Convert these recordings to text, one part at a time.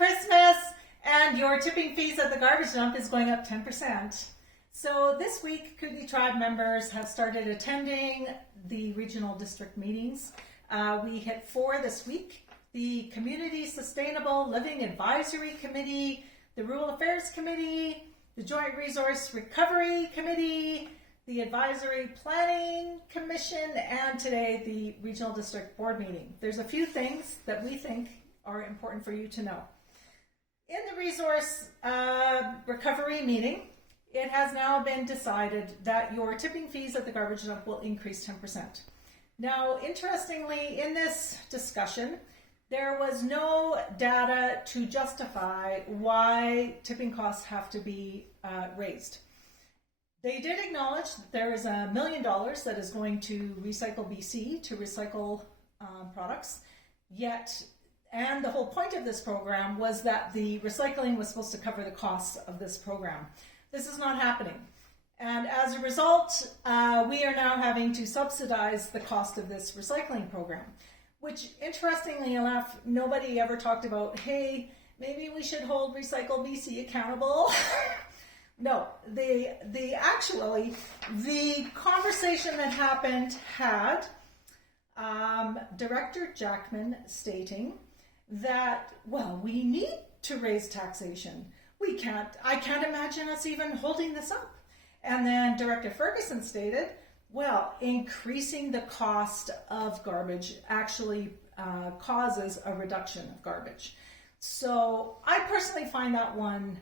Christmas, and your tipping fees at the garbage dump is going up 10%. So this week, Kootenai Tribe members have started attending the regional district meetings. We hit 4 this week. The Community Sustainable Living Advisory Committee, the Rural Affairs Committee, the Joint Resource Recovery Committee, the Advisory Planning Commission, and today the Regional District Board meeting. There's a few things that we think are important for you to know. In the Resource Recovery meeting, it has now been decided that your tipping fees at the garbage dump will increase 10%. Now, interestingly, in this discussion, there was no data to justify why tipping costs have to be raised. They did acknowledge that there is $1 million that is going to Recycle BC to recycle products, and the whole point of this program was that the recycling was supposed to cover the costs of this program. This is not happening. And as a result, we are now having to subsidize the cost of this recycling program, which interestingly enough, nobody ever talked about, hey, maybe we should hold Recycle BC accountable. No, the conversation that happened had Director Jackman stating that, well, we need to raise taxation. I can't imagine us even holding this up. And then Director Ferguson stated, well, increasing the cost of garbage actually causes a reduction of garbage. So I personally find that one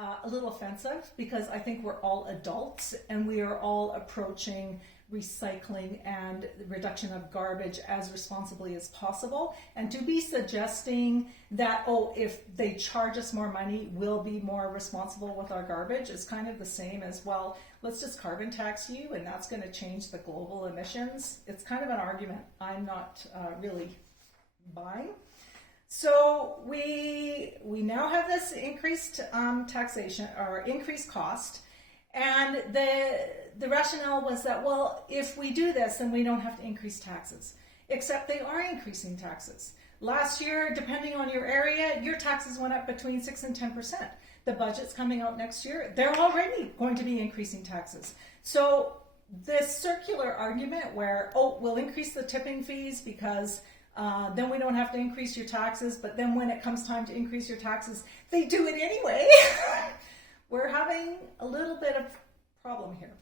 a little offensive because I think we're all adults and we are all approaching recycling and the reduction of garbage as responsibly as possible. And to be suggesting that, oh, if they charge us more money, we'll be more responsible with our garbage is kind of the same as, well, let's just carbon tax you and that's going to change the global emissions. It's kind of an argument I'm not really buying. So we now have this increased taxation or increased cost. And the rationale was that, well, if we do this, then we don't have to increase taxes. Except they are increasing taxes. Last year, depending on your area, your taxes went up between 6 and 10%. The budget's coming out next year. They're already going to be increasing taxes. So this circular argument where, oh, we'll increase the tipping fees because then we don't have to increase your taxes, but then when it comes time to increase your taxes, they do it anyway. We're having a little bit of problem here.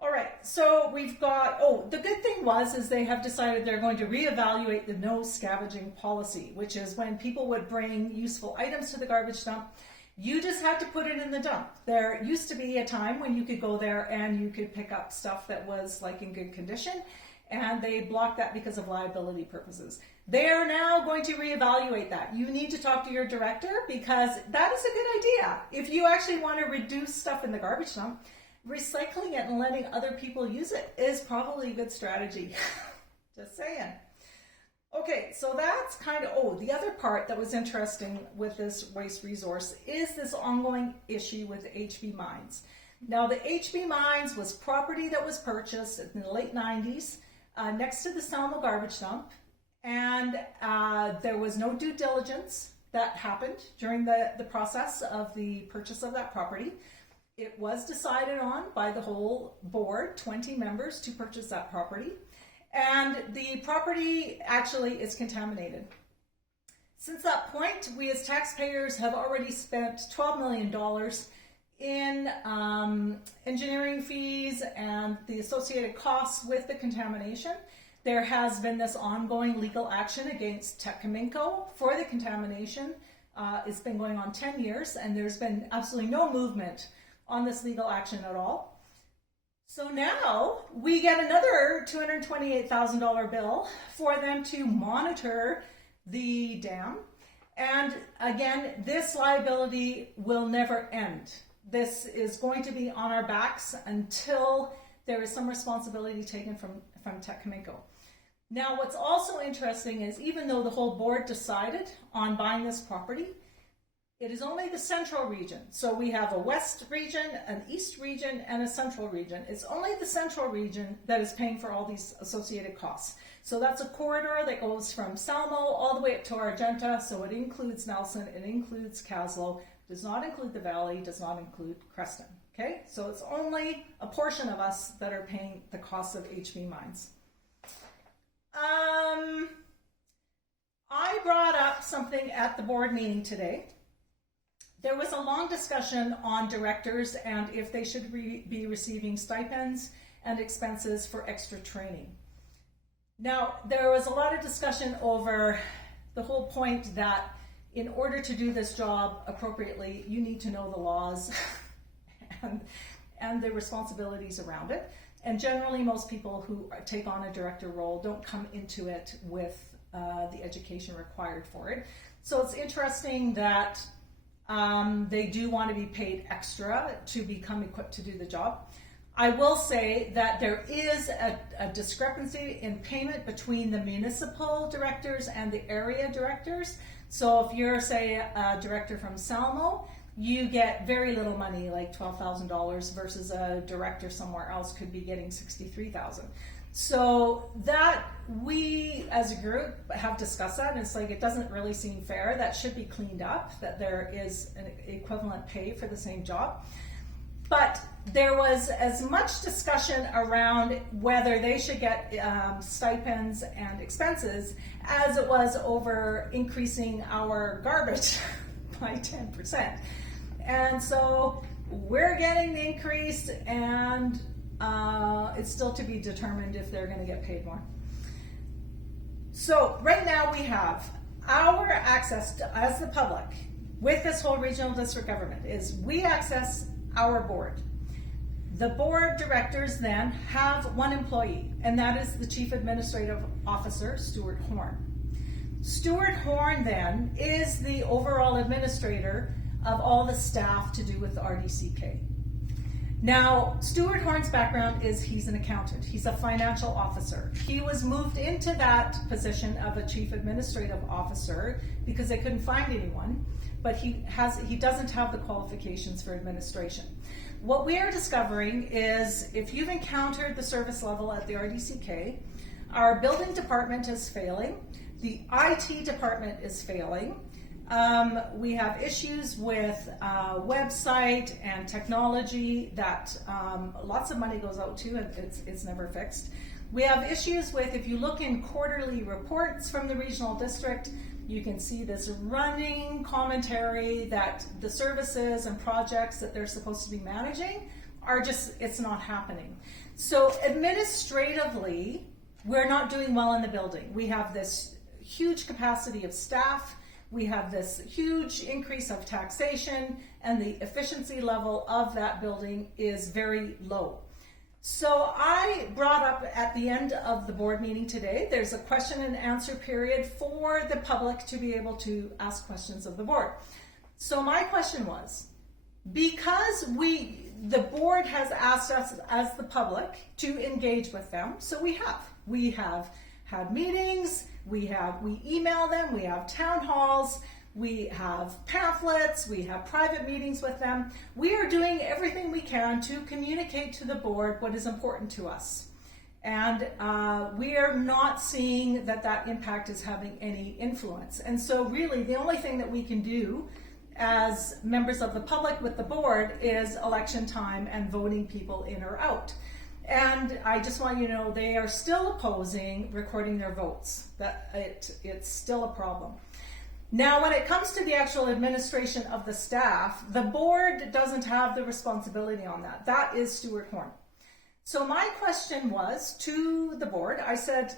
All right, so we've got, the good thing is they have decided they're going to reevaluate the no scavenging policy, which is when people would bring useful items to the garbage dump, you just had to put it in the dump. There used to be a time when you could go there and you could pick up stuff that was like in good condition, and they blocked that because of liability purposes. They are now going to reevaluate that. You need to talk to your director because that is a good idea. If you actually want to reduce stuff in the garbage dump, recycling it and letting other people use it is probably a good strategy. Just saying. Okay, so that's kind of, the other part that was interesting with this waste resource is this ongoing issue with HB Mines. Now, the HB Mines was property that was purchased in the late 90s next to the Selma garbage dump. And there was no due diligence that happened during the process of the purchase of that property. It was decided on by the whole board, 20 members, to purchase that property. And the property actually is contaminated. Since that point, we as taxpayers have already spent $12 million in engineering fees and the associated costs with the contamination. There has been this ongoing legal action against Tecominco for the contamination. It's been going on 10 years, and there's been absolutely no movement on this legal action at all. So now we get another $228,000 bill for them to monitor the dam. And again, this liability will never end. This is going to be on our backs until there is some responsibility taken from Tecominco. Now, what's also interesting is even though the whole board decided on buying this property, It is only the central region. So we have a west region, an east region, and a central region. It's only the central region that is paying for all these associated costs. So that's a corridor that goes from Salmo all the way up to Argenta. So it includes Nelson, it includes Caslow, does not include the Valley, does not include Creston. Okay, so it's only a portion of us that are paying the cost of HV mines. I brought up something at the board meeting today. There was a long discussion on directors and if they should be receiving stipends and expenses for extra training. Now, there was a lot of discussion over the whole point that in order to do this job appropriately, you need to know the laws and the responsibilities around it. And generally, most people who take on a director role don't come into it with the education required for it. So it's interesting that they do want to be paid extra to become equipped to do the job. I will say that there is a discrepancy in payment between the municipal directors and the area directors. So if you're, say, a director from Salmo, you get very little money, like $12,000, versus a director somewhere else could be getting $63,000. So that we as a group have discussed that, and it's like it doesn't really seem fair. That should be cleaned up, that there is an equivalent pay for the same job. But there was as much discussion around whether they should get stipends and expenses as it was over increasing our garbage by 10%. And so we're getting the increase, and it's still to be determined if they're going to get paid more. So right now we have our access to, as the public, with this whole regional district government, is we access our board. The board directors then have one employee, and that is the Chief Administrative Officer, Stuart Horn. Stuart Horn then is the overall administrator of all the staff to do with the RDCK. Now, Stuart Horn's background is he's an accountant. He's a financial officer. He was moved into that position of a Chief Administrative Officer because they couldn't find anyone, but he doesn't have the qualifications for administration. What we are discovering is if you've encountered the service level at the RDCK, our building department is failing, the IT department is failing, we have issues with website and technology that lots of money goes out to, and it's never fixed. We have issues with, if you look in quarterly reports from the regional district, you can see this running commentary that the services and projects that they're supposed to be managing are just, it's not happening. So administratively, we're not doing well in the building. We have this huge capacity of staff, we have this huge increase of taxation, and the efficiency level of that building is very low. So I brought up at the end of the board meeting today, there's a question and answer period for the public to be able to ask questions of the board. So my question was, because the board has asked us as the public to engage with them, so we have had meetings, we email them, we have town halls, we have pamphlets, we have private meetings with them. We are doing everything we can to communicate to the board what is important to us. And we are not seeing that impact is having any influence. And so really the only thing that we can do as members of the public with the board is election time and voting people in or out. And I just want you to know they are still opposing recording their votes. That it's still a problem. Now, when it comes to the actual administration of the staff, the board doesn't have the responsibility on that. That is Stuart Horn. So my question was to the board, I said,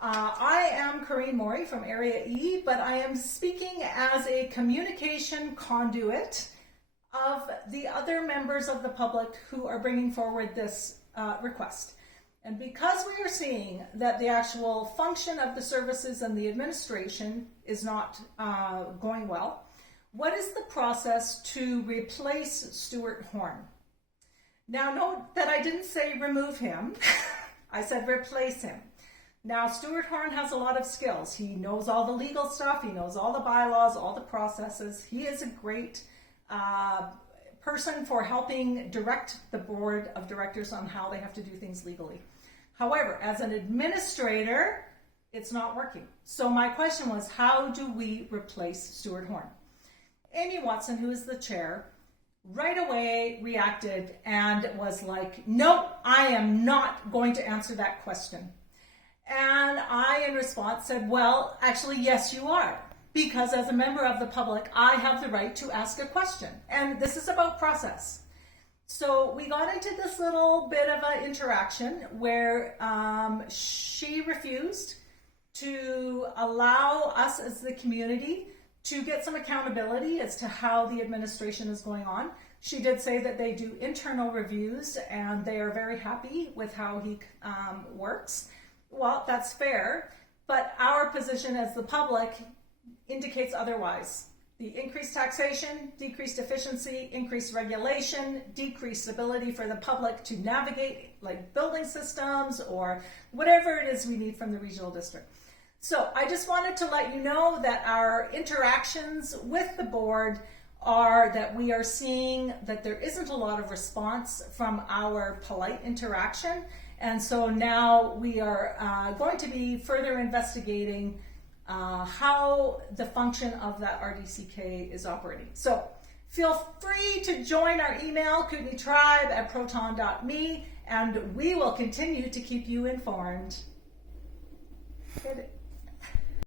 I am Corinne Morey from Area E, but I am speaking as a communication conduit of the other members of the public who are bringing forward this request. And because we are seeing that the actual function of the services and the administration is not going well, what is the process to replace Stuart Horn? Now note that I didn't say remove him, I said replace him. Now, Stuart Horn has a lot of skills. He knows all the legal stuff. He knows all the bylaws, all the processes. He is a great person for helping direct the board of directors on how they have to do things legally. However, as an administrator, it's not working. So my question was, how do we replace Stuart Horn? Amy Watson, who is the chair, right away reacted and was like, no, I am not going to answer that question. And I, in response, said, well, actually, yes, you are. Because as a member of the public, I have the right to ask a question. And this is about process. So we got into this little bit of an interaction where she refused to allow us as the community to get some accountability as to how the administration is going on. She did say that they do internal reviews and they are very happy with how he works. Well, that's fair, but our position as the public indicates otherwise. The increased taxation, decreased efficiency, increased regulation, decreased ability for the public to navigate like building systems or whatever it is we need from the regional district. So I just wanted to let you know that our interactions with the board are that we are seeing that there isn't a lot of response from our polite interaction. And so now we are going to be further investigating how the function of that RDCK is operating. So feel free to join our email, kootenaitribe@proton.me, and we will continue to keep you informed. Hit it.